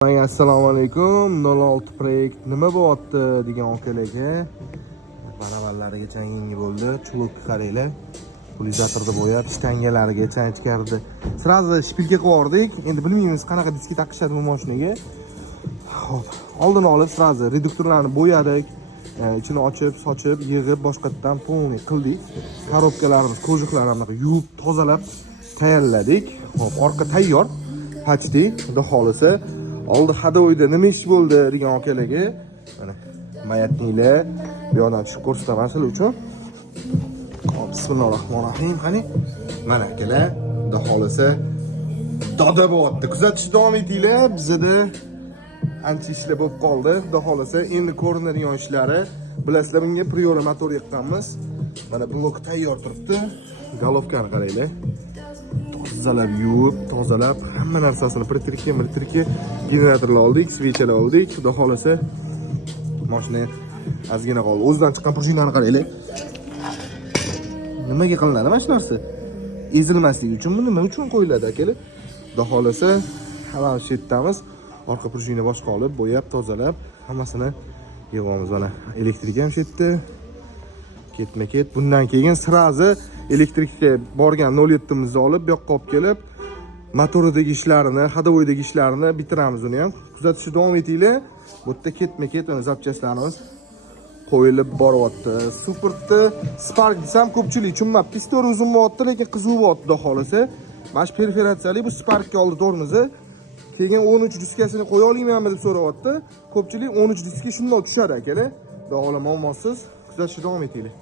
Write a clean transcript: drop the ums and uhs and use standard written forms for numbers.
Assalomu alaykum. 06 proyekt nima bo'lyapti degan akalarga baravarlarigacha yangi bo'ldi. Chulukka qaranglar. Pulizzatorda bo'yab, shtangalarigacha ichkarida. Sразу shpilka qilib yubordik. Endi bilmaymiz qanaqa diski taqishadi bu mashinaga. Xo'p, oldin olib sразу reduktorlarni bo'yadik. Ichini ochib, sochib, yig'ib, boshqatdan полный qildik. Korobkalarimiz, ko'jiqlarni yuvib, tozalab tayyorladik. Xo'p, orqa tayyor. Почти, xudo xolisa. Oldi hadovoyda nima ish bo'ldi degan akalarga mana mayatniklar bu yoqdan tushib ko'rsataman sizlar uchun. Hop, bismillahirrohmanirrohim. Qani, mana akalar, xudo xolisa doda bo'lyapti. Kuzatishni davom etinglar. Bizda ancha ishlar bo'lib qoldi. Xudo xolisa endi ko'rinadigan ishlari, bilasizlar, bunga priora motor yiqqanmiz. Mana blok tayyor turibdi. Golovkani qaranglar. Tozalab yuvib, tozalab, hamma narsasini pritrika, generatorlar oldik, svechalar oldik. Xudo xolisa mashina ozgina qoldi. O'zidan chiqqan prujinani qaranglar. Nimaga qilinadi mana shu narsa? Ezilmasligi uchunmi, nima uchun qo'yiladi akalar? Xudo xolisa hammamiz chetdamiz. Orqa prujina boshqa olib, bo'yab, tozalab, hammasini yig'amiz. Mana elektrika ham chetda. Ketma-ket. Bundan keyin sразу elektrikka borgan 07 mizni olib, bu yoqqa olib kelib, motoridagi ishlarini, hadovoydagi ishlarini bitiramiz uni ham. Kuzatishni davom etinglar. Bu yerda ketma-ket uni zapchastlarimiz qo'yilib boryapti. Superni Spark desam ko'pchilik tushunmabdi. Pistor uzun bo'lyapti, lekin qiziq bo'lyapti xudo xolisa. Mana shu perforatsiyali bu Sparkga oldi tormozi. Keyin 13 diskasini qo'ya olmaymanmi deb so'rayapti. Ko'pchilik 13 diska shundoq tushadi akalar. Xudo xola muammosiz. Kuzatishni davom etinglar.